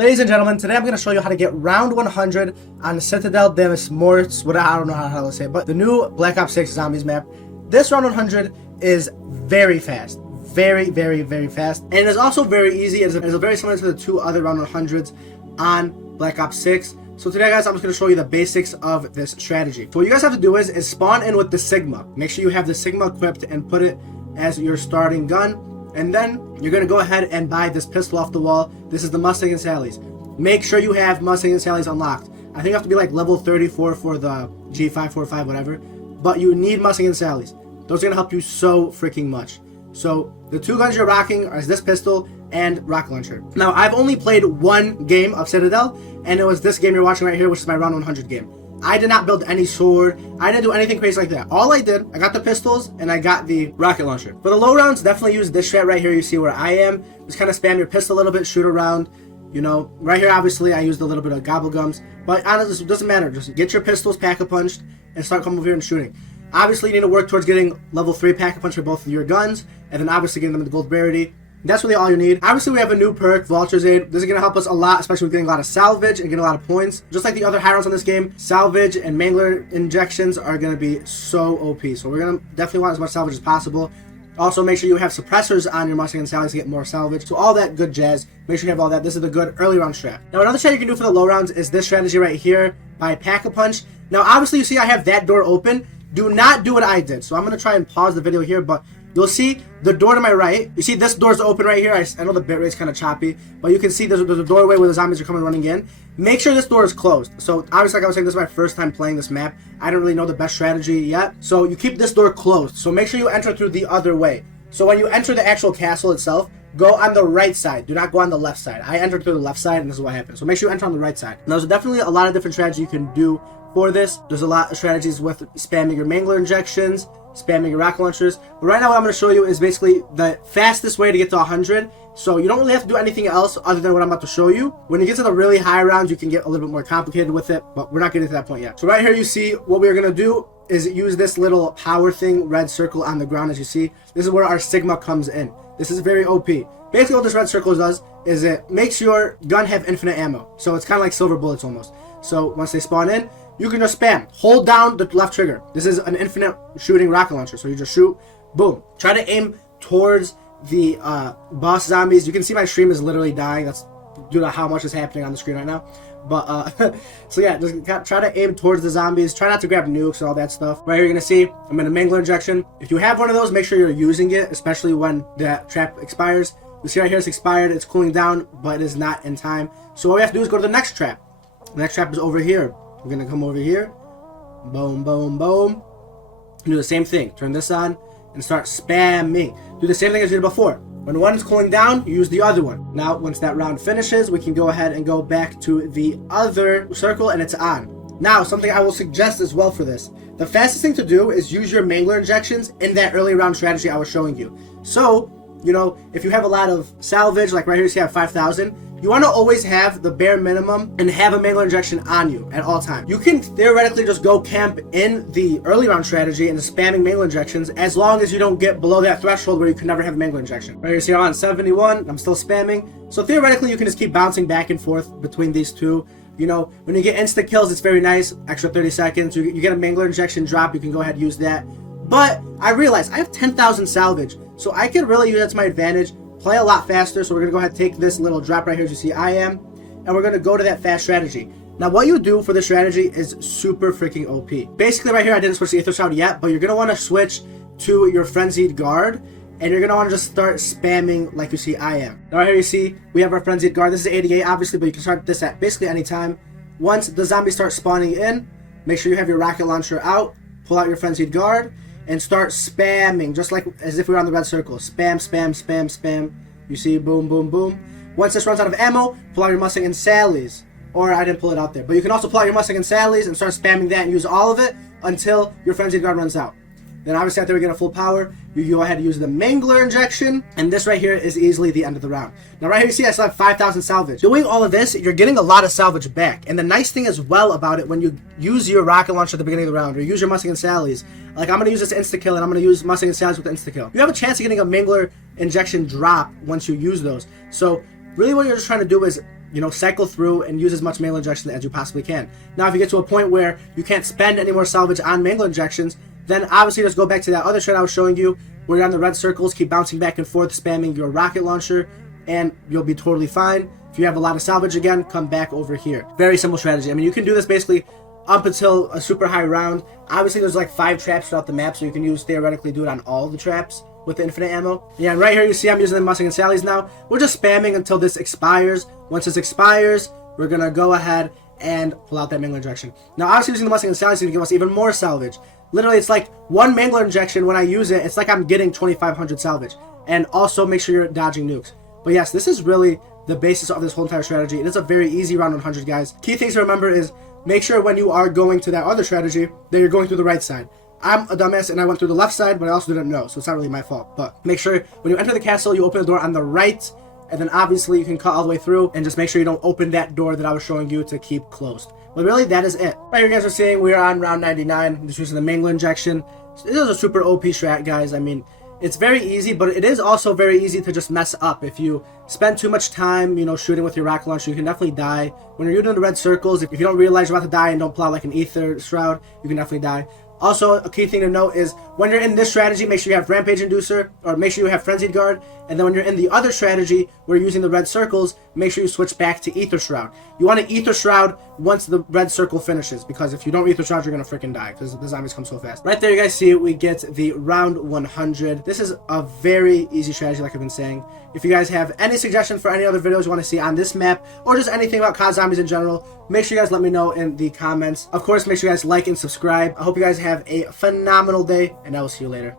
Ladies and gentlemen, today I'm going to show you how to get round 100 on the Citadelle Morts, I don't know how to say it, but the new Black Ops 6 Zombies map. This round 100 is very fast. Very fast. And it is also very easy. It's very similar to the two other round 100s on Black Ops 6. So today, guys, I'm just going to show you the basics of this strategy. So what you guys have to do is spawn in with the Sigma. Make sure you have the Sigma equipped and put it as your starting gun. And then you're going to go ahead and buy this pistol off the wall. This is the Mustang and Sally's. Make sure you have Mustang and Sally's unlocked. I think you have to be like level 34 for the G545, whatever. But you need Mustang and Sally's. Those are going to help you so freaking much. So the two guns you're rocking are this pistol and rocket launcher. Now, I've only played one game of Citadelle, and it was this game you're watching right here, which is my round 100 game. I did not build any sword. I didn't do anything crazy like that. All I did, I got the pistols and I got the rocket launcher. For the low rounds, definitely use this strat right here. You see where I am. Just kind of spam your pistol a little bit, shoot around. You know, right here, obviously, I used a little bit of gobble gums. But honestly, it doesn't matter. Just get your pistols pack-a-punched and start coming over here and shooting. Obviously, you need to work towards getting level 3 pack-a-punch for both of your guns. And then obviously getting them the gold rarity. That's really all you need. Obviously, we have a new perk, Vulture's Aid. This is going to help us a lot, especially with getting a lot of salvage and getting a lot of points. Just like the other high rounds on this game, salvage and mangler injections are going to be so OP. So we're going to definitely want as much salvage as possible. Also, make sure you have suppressors on your Mustang and Sally's to get more salvage. So all that good jazz, make sure you have all that. This is the good early round strat. Now, another strat you can do for the low rounds is this strategy right here by Pack-a-Punch. Now, obviously, you see I have that door open. Do not do what I did. So I'm going to try and pause the video here, but you'll see the door to my right. You see this door's open right here. I know the bitrate's kind of choppy, but you can see there's a doorway where the zombies are coming running in. Make sure this door is closed. So obviously, like I was saying, this is my first time playing this map. I don't really know the best strategy yet. So you keep this door closed. So make sure you enter through the other way. So when you enter the actual castle itself, go on the right side. Do not go on the left side. I entered through the left side, and this is what happened. So make sure you enter on the right side. Now, there's definitely a lot of different strategies you can do for this. There's a lot of strategies with spamming your mangler injections, spamming your rocket launchers. But right now what I'm going to show you is basically the fastest way to get to 100. So you don't really have to do anything else other than what I'm about to show you. When you get to the really high rounds, you can get a little bit more complicated with it, but we're not getting to that point yet. So right here you see what we're going to do is use this little power thing, red circle on the ground as you see. This is where our Sigma comes in. This is very OP. Basically what this red circle does is it makes your gun have infinite ammo. So it's kind of like silver bullets almost. So once they spawn in, you can just spam. Hold down the left trigger. This is an infinite shooting rocket launcher. So you just shoot, boom. Try to aim towards the boss zombies. You can see my stream is literally dying. That's due to how much is happening on the screen right now. But, so yeah, just try to aim towards the zombies. Try not to grab nukes and all that stuff. Right here you're going to see, I'm in a mangler injection. If you have one of those, make sure you're using it, especially when that trap expires. You see right here it's expired. It's cooling down, but it is not in time. So all we have to do is go to the next trap. The next trap is over here. We're going to come over here. Boom, boom, boom. Do the same thing. Turn this on and start spamming. Do the same thing as you did before. When one's cooling down, you use the other one. Now, once that round finishes, we can go ahead and go back to the other circle and it's on. Now, something I will suggest as well for this. The fastest thing to do is use your mangler injections in that early round strategy I was showing you. So, you know, if you have a lot of salvage, like right here you see I have 5,000, you want to always have the bare minimum and have a mangler injection on you at all times. You can theoretically just go camp in the early round strategy and just spamming mangler injections as long as you don't get below that threshold where you can never have a mangler injection. Right here, see I'm on 71, I'm still spamming. So theoretically, you can just keep bouncing back and forth between these two. You know, when you get insta kills, it's very nice. Extra 30 seconds. You get a mangler injection drop, you can go ahead and use that. But I realized I have 10,000 salvage, so I can really use that to my advantage. Play a lot faster, so we're going to go ahead and take this little drop right here as you see I am, and we're going to go to that fast strategy. Now what you do for this strategy is super freaking OP. Basically right here I didn't switch to Aether Shroud yet, but you're going to want to switch to your Frenzied Guard, and you're going to want to just start spamming like you see I am. Now right here you see we have our Frenzied Guard. This is 88 obviously, but you can start this at basically any time. Once the zombies start spawning in, make sure you have your rocket launcher out, pull out your Frenzied Guard, and start spamming, just like as if we were on the red circle. Spam, spam, spam, spam. You see, boom, boom, boom. Once this runs out of ammo, pull out your Mustang and Sally's. Or I didn't pull it out there. But you can also pull out your Mustang and Sally's and start spamming that and use all of it until your Frenzied Guard runs out. Then obviously after we get a full power, you go ahead and use the mangler injection, and this right here is easily the end of the round. Now right here you see I still have 5,000 salvage. Doing all of this, you're getting a lot of salvage back. And the nice thing as well about it, when you use your rocket launcher at the beginning of the round, or use your Mustang and Sally's, like I'm going to use this insta-kill, and I'm going to use Mustang and Sally's with the insta-kill. You have a chance of getting a mangler injection drop once you use those. So really what you're just trying to do is you know, cycle through and use as much mangle injection as you possibly can. Now, if you get to a point where you can't spend any more salvage on mangle injections, then obviously just go back to that other strat I was showing you, where you're on the red circles, keep bouncing back and forth, spamming your rocket launcher, and you'll be totally fine. If you have a lot of salvage again, come back over here. Very simple strategy. I mean, you can do this basically up until a super high round. Obviously, there's like 5 traps throughout the map, so you can theoretically do it on all the traps with the infinite ammo. Yeah, and right here you see I'm using the Mustang and Sally's now. We're just spamming until this expires. Once this expires, we're gonna go ahead and pull out that mangle injection. Now, obviously using the Mustang and Sally's is gonna give us even more salvage. Literally, it's like one mangler injection when I use it, it's like I'm getting 2,500 salvage. And also make sure you're dodging nukes. But yes, this is really the basis of this whole entire strategy. It is a very easy round 100, guys. Key things to remember is make sure when you are going to that other strategy that you're going through the right side. I'm a dumbass and I went through the left side, but I also didn't know, so it's not really my fault. But make sure when you enter the castle, you open the door on the right, and then obviously you can cut all the way through, and just make sure you don't open that door that I was showing you to keep closed. But really, that is it. Right here, you guys are seeing we are on round 99, just using the mangle injection. This is a super OP strat, guys. I mean, it's very easy, but it is also very easy to just mess up. If you spend too much time, you know, shooting with your rocket launcher, you can definitely die. When you're doing the red circles, if you don't realize you're about to die and don't pull out like an ether shroud, you can definitely die. Also, a key thing to note is when you're in this strategy, make sure you have Rampage Inducer, or make sure you have Frenzied Guard, and then when you're in the other strategy where you're using the red circles, make sure you switch back to Ether Shroud. You want to Ether Shroud once the red circle finishes, because if you don't Ether Shroud, you're going to freaking die, because the zombies come so fast. Right there, you guys see, we get the round 100. This is a very easy strategy, like I've been saying. If you guys have any suggestions for any other videos you want to see on this map, or just anything about COD Zombies in general, make sure you guys let me know in the comments. Of course, make sure you guys like and subscribe. I hope you guys have a phenomenal day, and I will see you later.